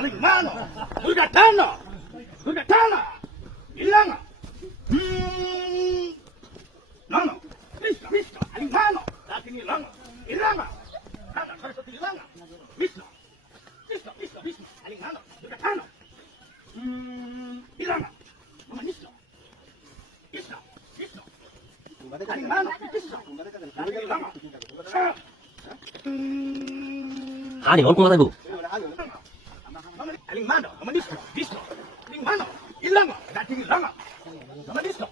alemano, Bugatano, Ilanga, no, visto, alemano, Latin Ilanga, Nana, Saraswati Ilanga, visto, alemano, Bugatano, Ilanga, visto, alemano, visto, Ilanga, আনি অল্প কথা গো alemano, visto, alemano, Ilanga, Latin Ilanga, visto,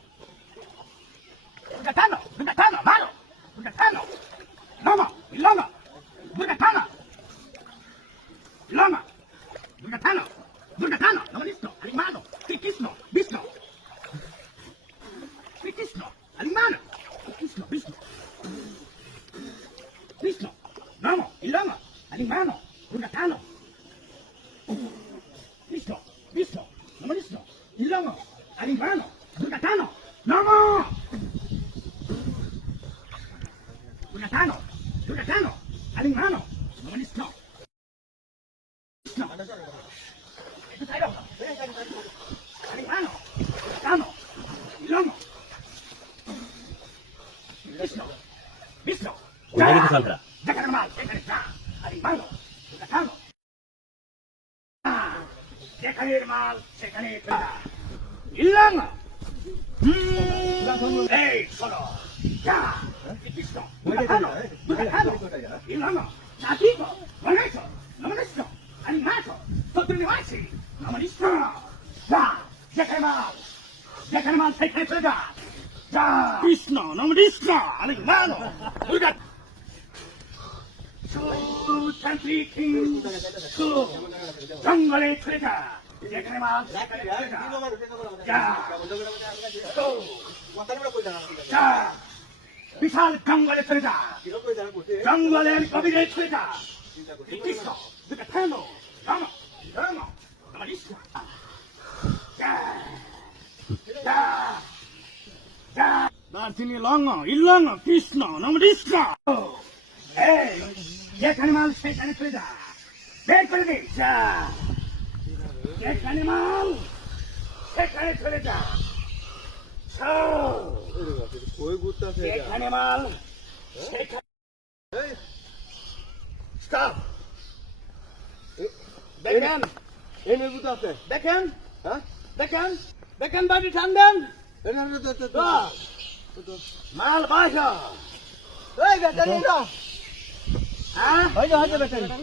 Bugatano, malo, Bugatano, Lama, Ilanga, Bugatana, Ilanga, Bugatano, listo, alemano, visto, alemano, visto, Lama, Ilanga, alemano, Bugatano, visto, listo, Ilanga, alemano, Bugatano, Lama, Bugatano, alemano, listo. Alemano, Bugatano, Ilanga, visto, ওইটা কিন্তু সালটা déjale mal, alemano, Bugatano, déjale mal, Ilanga, solo, ya, visto, Bugatano, Ilanga, nativo, buonato, listo, animato, tutto il niuanze, listo, ya, déjale mal, ya, visto, listo, alemano, Bugatano. জঙ্গলে চলে যা যেখানে মাছ যা বিশাল জঙ্গলে চলে যা জঙ্গলের গভীরে চলে যা দার্জিনি ইলং কৃষ্ণ নমস্ক যেখানে মাল সেখানে চলে যা বের করে দে যা যেখানে মাল সেখানে চলে যা যেখানে মাল স্টপ দেখেন বাড়ি টানবেন মাল বাসা হয়েছে বেতন